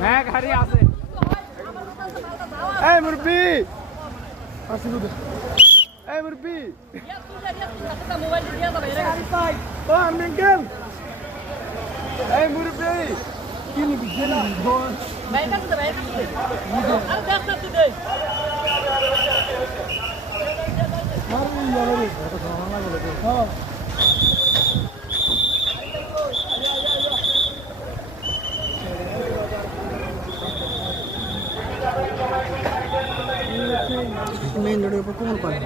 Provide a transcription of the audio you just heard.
হ্যাঁ গাড়ি আছে। এই মুরব্বি আসি গুদে। এই মুরব্বি মোবাইল দিয়া যাবে ও আঙ্কেল। এই মুরব্বি কি নিবি না ভাই কাছে ভাই কাছে আর দেখ না তুই দে মারুন বলে এটা ধারণা বলে হ্যাঁ মেইন রোডের উপর কোন পারে